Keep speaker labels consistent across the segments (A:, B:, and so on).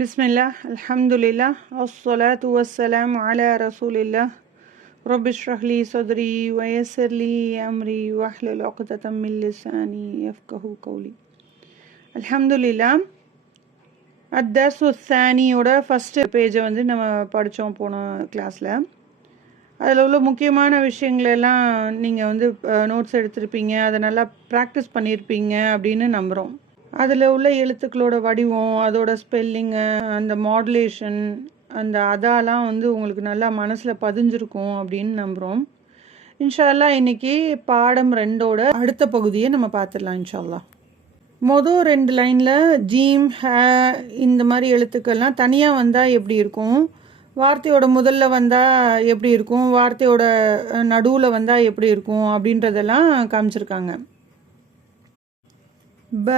A: பிஸ்மில்லா அல்ஹம்துலில்லா அஸ்ஸலாத்து வஸ்ஸலாம் அலா ரசூலில்லா ரொபிஷ்ரஹ்லி சொதரி வயசர்லி அம்ரி வஹ்லுல் ஒகதம் மில்லிசானி எஃப்கஹு கௌலி அல்ஹம்துலில்லா அத்தர்ஸ் உத்தானியோட ஃபஸ்ட்டு பேஜை வந்து நம்ம படித்தோம் போன கிளாஸில் அதில் உள்ள முக்கியமான விஷயங்களெல்லாம் நீங்கள் வந்து நோட்ஸ் எடுத்திருப்பீங்க அதை நல்லா ப்ராக்டிஸ் பண்ணியிருப்பீங்க அப்படின்னு நம்புகிறோம் அதில் உள்ள எழுத்துக்களோட வடிவம் அதோட ஸ்பெல்லிங்கு அந்த மாடுலேஷன் அந்த அதாலாம் வந்து உங்களுக்கு நல்லா மனசில் பதிஞ்சிருக்கும் அப்படின்னு நம்புகிறோம் இன்ஷால்லா இன்றைக்கி பாடம் ரெண்டோட அடுத்த பகுதியை நம்ம பார்த்துடலாம் இன்ஷால்லா. மொதல் ரெண்டு லைனில் ஜீம் ஹே இந்த மாதிரி எழுத்துக்கள்லாம் தனியாக வந்தால் எப்படி இருக்கும்? வார்த்தையோட முதல்ல வந்தால் எப்படி இருக்கும்? வார்த்தையோட நடுவில் வந்தால் எப்படி இருக்கும்? அப்படின்றதெல்லாம் காமிச்சிருக்காங்க. ப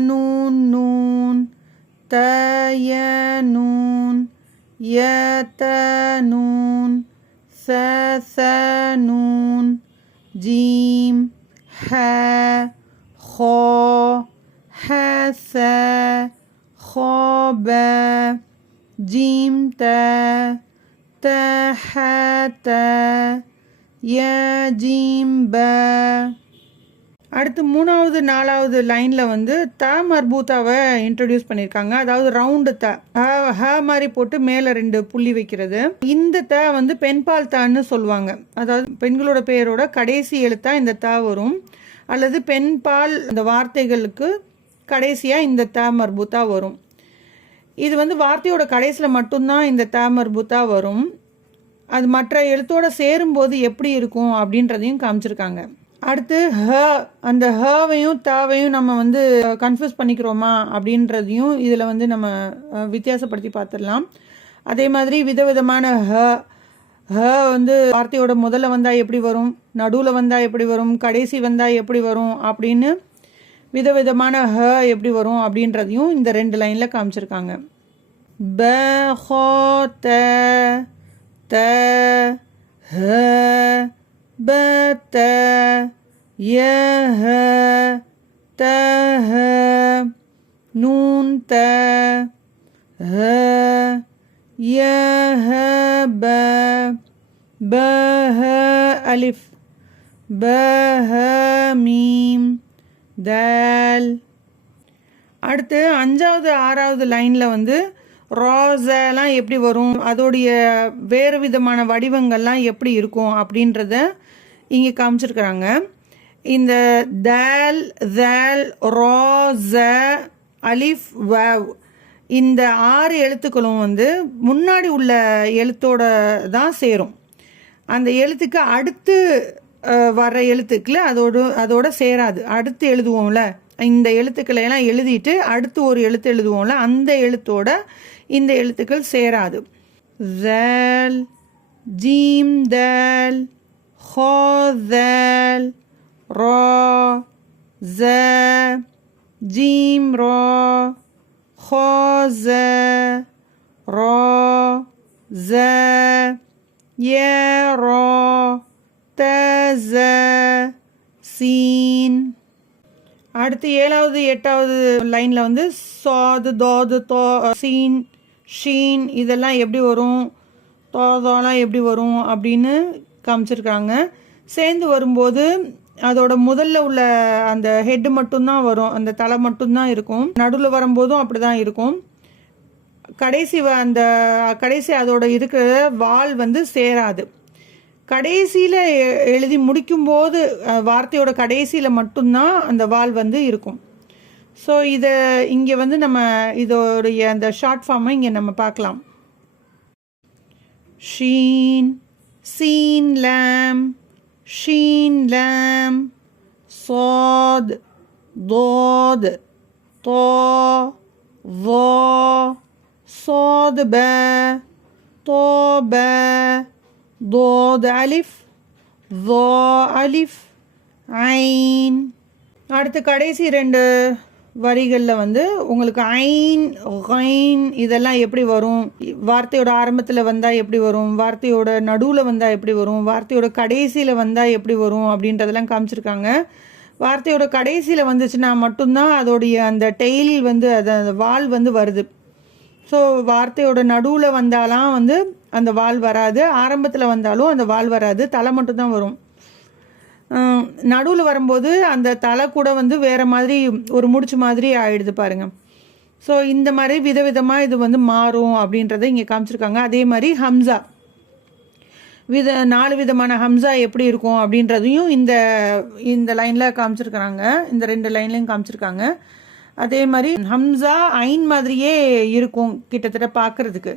A: நூன் நூன் த ய நூன் ய த நூன் ச ச நூன் ஜீம் ஹ ஹோ ஹ ச ஹோ ப ஜீம் த த ஹ த ய ஜீம் ப அடுத்து மூணாவது நாலாவது லைனில் வந்து த மர்பூத்தாவை இன்ட்ரடியூஸ் பண்ணியிருக்காங்க அதாவது ரவுண்டு த. ஹ- மாதிரி போட்டு மேலே ரெண்டு புள்ளி வைக்கிறது. இந்த த வந்து பெண்பால் தான்னு சொல்லுவாங்க. அதாவது பெண்களோட பெயரோட கடைசி எழுத்தா இந்த த வரும். அல்லது பெண்பால் இந்த வார்த்தைகளுக்கு கடைசியாக இந்த த மர்பூத்தா வரும். இது வந்து வார்த்தையோட கடைசியில் மட்டும்தான் இந்த த மர்பூத்தா வரும். அது மற்ற எழுத்தோட சேரும்போது எப்படி இருக்கும் அப்படின்றதையும் காமிச்சிருக்காங்க. அடுத்து ஹ அந்த ஹவையும் தாவையும் நம்ம வந்து கன்ஃபியூஸ் பண்ணிக்கிறோமா அப்படின்றதையும் இதில் வந்து நம்ம வித்தியாசப்படுத்தி பார்த்துடலாம் அதே மாதிரி விதவிதமான ஹ ஹ வந்து வார்த்தையோட முதல்ல வந்தால் எப்படி வரும் நடுவில் வந்தால் எப்படி வரும் கடைசி வந்தால் எப்படி வரும் அப்படின்னு விதவிதமான ஹ எப்படி வரும் அப்படின்றதையும் இந்த ரெண்டு லைனில் காமிச்சிருக்காங்க. ப ஹோ த த ஹ बत த ய ஹ த ஹ நூன் த ஹ ய ஹ ப அலிஃப் மீம் தல். அடுத்து அஞ்சாவது ஆறாவது லைனில் வந்து ரோஸெல்லாம் எப்படி வரும்? அதோடைய வேறு விதமான வடிவங்கள்லாம் எப்படி இருக்கும் அப்படின்றத இங்கே காமிச்சிருக்கிறாங்க. இந்த தேல் தேல் ரோஸ அலிஃப் வேவ். இந்த ஆறு எழுத்துக்களும் வந்து முன்னாடி உள்ள எழுத்தோட தான் சேரும். அந்த எழுத்துக்கு அடுத்து வர வர்ற எழுத்துக்கள் அதோட அதோட சேராது. அடுத்து எழுதுவோம்ல இந்த எழுத்துக்களை எல்லாம் எழுதிட்டு அடுத்து ஒரு எழுத்து எழுதுவோம்ல அந்த எழுத்தோட இந்த எழுத்துக்கள் சேராது. ஜல் ஜீம் தல் ஹோ தல் ரோ ஜ ஜீம் ரோ ஹோ ஜ ரோ ز ய ரோ த ஸ சீன். அடுத்து ஏழாவது எட்டாவது லைனில் வந்து சாது தோது தோ சீன். ஷீன் இதெல்லாம் எப்படி வரும்? தோதோலாம் எப்படி வரும்? அப்படின்னு காமிச்சிருக்காங்க. சேர்ந்து வரும்போது அதோட முதல்ல உள்ள அந்த ஹெட்டு மட்டும்தான் வரும். அந்த தலை மட்டும்தான் இருக்கும். நடுவில் வரும்போதும் அப்படி தான் இருக்கும். கடைசி வ- அந்த கடைசி அதோட இருக்கிற வால் வந்து சேராது. கடைசியில் எழுதி முடிக்கும்போது வார்த்தையோட கடைசியில் மட்டும்தான் அந்த வால் வந்து இருக்கும். ஸோ இதை இங்கே வந்து நம்ம இதோடைய அந்த ஷார்ட் ஃபார்மை இங்கே நம்ம பார்க்கலாம் ஷீன் சீன் லாம் ஷீன் லாம் صاد ضاد طا ظا صاد با طا با ضاد ألف ظا ألف عين அடுத்து கடைசி ரெண்டு வரிகளில் வந்து உங்களுக்கு ஐன் ஐன் இதெல்லாம் எப்படி வரும்? வார்த்தையோட ஆரம்பத்தில் வந்தால் எப்படி வரும்? வார்த்தையோட நடுவில் வந்தால் எப்படி வரும்? வார்த்தையோட கடைசியில் வந்தால் எப்படி வரும்? அப்படின்றதெல்லாம் காமிச்சிருக்காங்க. வார்த்தையோட கடைசியில் வந்துச்சுன்னா மட்டும்தான் அதோடைய அந்த டெய்ல் வந்து அது அந்த வால் வந்து வருது. ஸோ வார்த்தையோட நடுவில் வந்தாலாம் வந்து அந்த வால் வராது. ஆரம்பத்தில் வந்தாலும் அந்த வால் வராது. தலை மட்டும்தான் வரும். நடுவில் வரும்போது அந்த தலை கூட வந்து வேறு மாதிரி ஒரு முடிச்சு மாதிரி ஆயிடுது பாருங்க. ஸோ இந்த மாதிரி விதவிதமாக இது வந்து மாறும் அப்படின்றத இங்கே காமிச்சிருக்காங்க. அதே மாதிரி ஹம்சா. வித நாலு விதமான ஹம்சா எப்படி இருக்கும் அப்படின்றதையும் இந்த இந்த லைனில் காமிச்சிருக்கிறாங்க. இந்த ரெண்டு லைன்லையும் காமிச்சிருக்காங்க. அதே மாதிரி ஹம்சா ஐன் மாதிரியே இருக்கும் கிட்டத்தட்ட பார்க்குறதுக்கு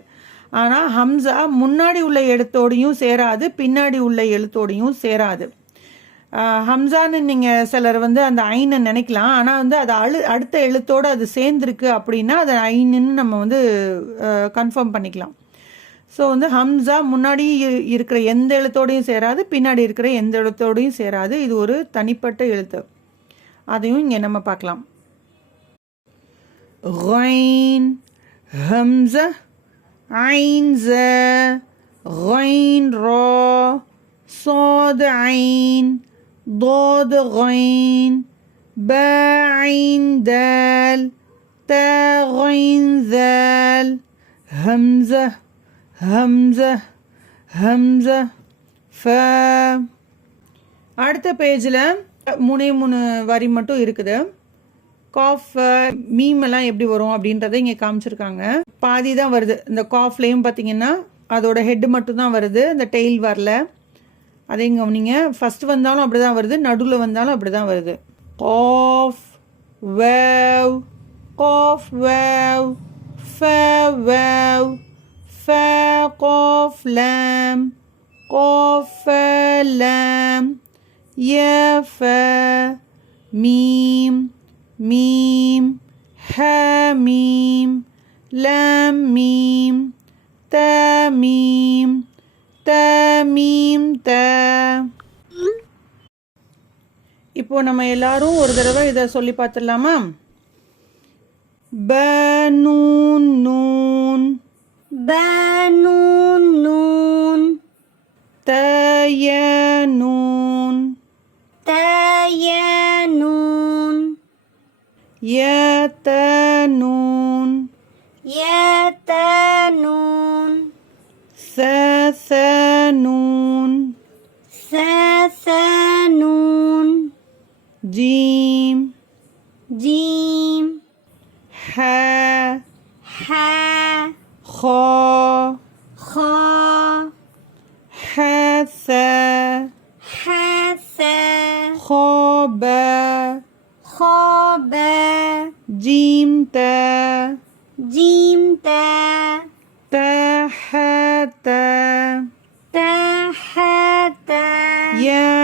A: ஆனால் ஹம்சா முன்னாடி உள்ள எழுத்தோடையும் சேராது பின்னாடி உள்ள எழுத்தோடையும் சேராது. ஹம்சான்னு நீங்கள் சிலர் வந்து அந்த ஐனை நினைக்கலாம் ஆனால் வந்து அது அழு அடுத்த எழுத்தோடு அது சேர்ந்துருக்கு அப்படின்னா அது ஐனுன்னு நம்ம வந்து கன்ஃபார்ம் பண்ணிக்கலாம் ஸோ வந்து ஹம்சா முன்னாடி இ- இருக்கிற எந்த எழுத்தோடையும் சேராது பின்னாடி இருக்கிற எந்த எழுத்தோடையும் சேராது இது ஒரு தனிப்பட்ட எழுத்து அதையும் இங்கே நம்ம பார்க்கலாம் غين همزة عين زا غين را صاد عين ضاد غين با عين دال تا غين ذال همزة همزة همزة فا அடுத்த பேஜில் மூணே மூணு வரி மட்டும் இருக்குது காஃப் மீம் எல்லாம் எப்படி வரும் அப்படின்றத இங்கே காமிச்சிருக்காங்க பாதி தான் வருது இந்த காஃப்லேயும் பார்த்தீங்கன்னா அதோட ஹெட் மட்டும் தான் வருது இந்த டெய்ல் வரல அதையும் கவனிங்க. ஃபஸ்ட்டு வந்தாலும் அப்படி தான் வருது. நடுவில் வந்தாலும் அப்படி தான் வருது. காஃப் வேவ் காஃப் வேவ் ஃபே வேவ் ஃபே கோஃப் லேம் காஃப் ஃபே லேம் ஏ ஃபே மீம் மீம் ஹே மீம் லேம் மீம் த மீம் மீம் த. இப்போ நம்ம எல்லாரும் ஒரு தடவை இதை சொல்லி பார்த்துடலாமா? பனூன் நூன். நூன். பனூன் நூன். தய நூன்.
B: ய
A: த
B: நூன்.
A: தயனூன் த
B: நூன். নুন
A: নুন
B: gym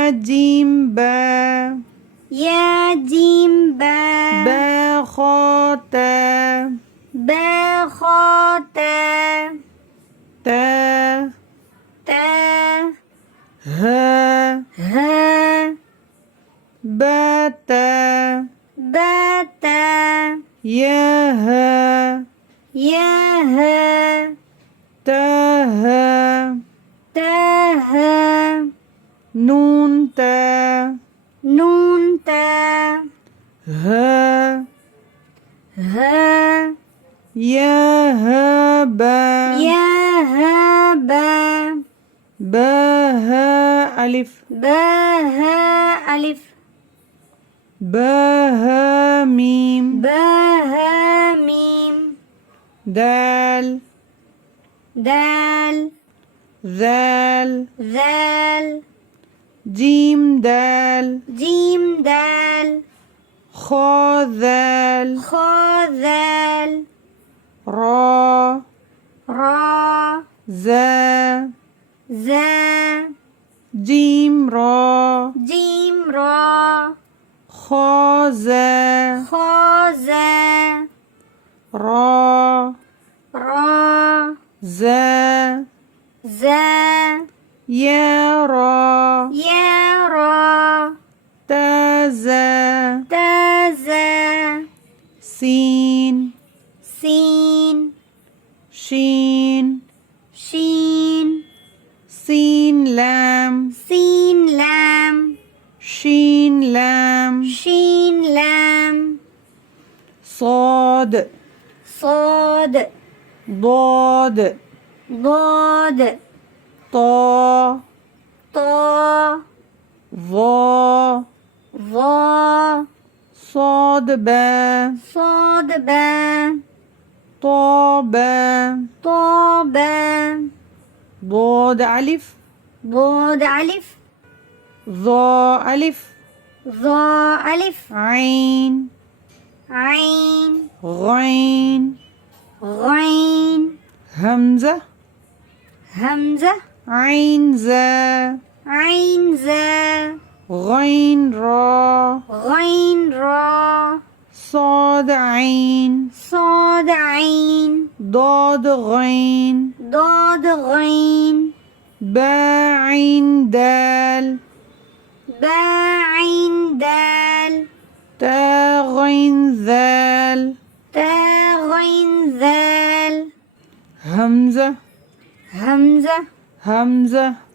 A: يا جيم با
B: يا جيم با
A: بخات
B: بخات
A: تا
B: تا
A: ه
B: ه
A: بت
B: بت
A: يه
B: يه
A: ته
B: ته
A: نون تا
B: نون تا
A: ها.
B: ها.
A: يا
B: هبا
A: يا هبا ها ألف.
B: باها ألف.
A: باها ميم.
B: باها ميم.
A: دال.
B: دال.
A: ذال.
B: ذال.
A: جيم دال
B: جيم دال
A: خا ذال
B: خا ذال
A: را
B: را
A: ذا
B: ذا
A: جيم را
B: جيم را
A: خا ذا
B: خا ذا
A: را
B: را
A: ذا
B: ذا Yera.
A: Yera.
B: Teze.
A: Teze.
B: Sin.
A: Sin.
B: Shin.
A: Shin. Sin
B: lam. Sin
A: lam. Shin
B: lam. Shin
A: lam.
B: Sod.
A: Sod.
B: Bod.
A: Bod.
B: Tod.
A: ظا
B: ظا
A: صاد با
B: صاد با
A: طا با
B: طا با
A: ضاد ألف
B: ضاد ألف
A: ظا ألف
B: ظا ألف
A: عين
B: عين
A: غين
B: غين
A: همزة
B: همزة
A: عين زا
B: عين زا
A: غين را.
B: غين را.
A: صاد عين.
B: صاد عين.
A: ضاد غين.
B: ضاد غين.
A: با عين دال.
B: با عين دال.
A: تا غين ذال.
B: تا غين ذال.
A: همزة.
B: همزة.
A: همزة.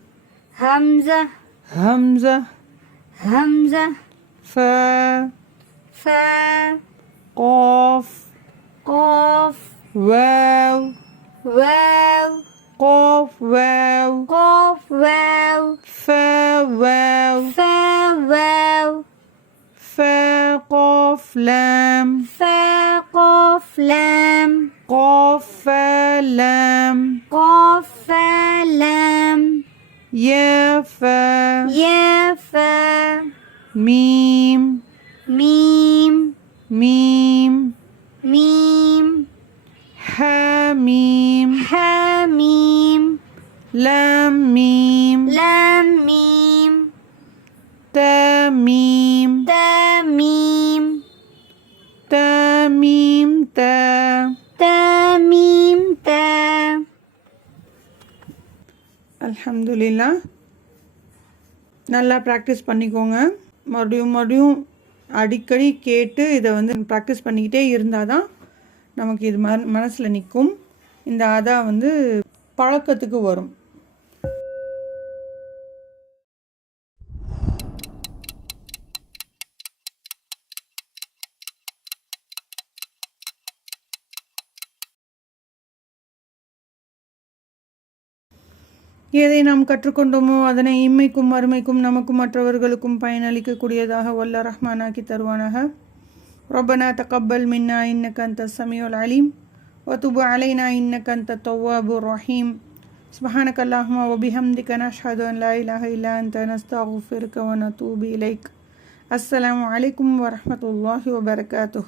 B: همزة
A: همزة
B: همزة
A: فا
B: فا
A: قاف
B: قاف
A: واو
B: واو
A: قاف واو
B: قاف واو
A: فا واو
B: فا واو
A: فا قاف لام
B: فا قاف لام
A: قاف فا لام
B: قاف فا لام
A: يا فا
B: يا فا
A: ميم
B: ميم
A: ميم
B: ميم
A: حميم
B: حميم
A: لام அலமதுல்லா நல்லா ப்ராக்டிஸ் பண்ணிக்கோங்க. மறுபடியும் மறுபடியும் அடிக்கடி கேட்டு இதை வந்து ப்ராக்டிஸ் பண்ணிக்கிட்டே இருந்தால் தான் நமக்கு இது ம மனசில் நிற்கும் இந்த அதா வந்து பழக்கத்துக்கு வரும். எதை நாம் கற்றுக்கொண்டோமோ அதனை இம்மைக்கும் மறுமைக்கும் நமக்கும் மற்றவர்களுக்கும் பயனளிக்கக்கூடியதாக வல்ல ரஹ்மானாக்கி தருவானாக ربنا تقبل منا إنك أنت السميع العليم وتب علينا إنك أنت التواب الرحيم سبحانك اللهم وبحمدك نشهد أن لا إله إلا أنت نستغفرك ونتوب إليك السلام عليكم ورحمة الله وبركاته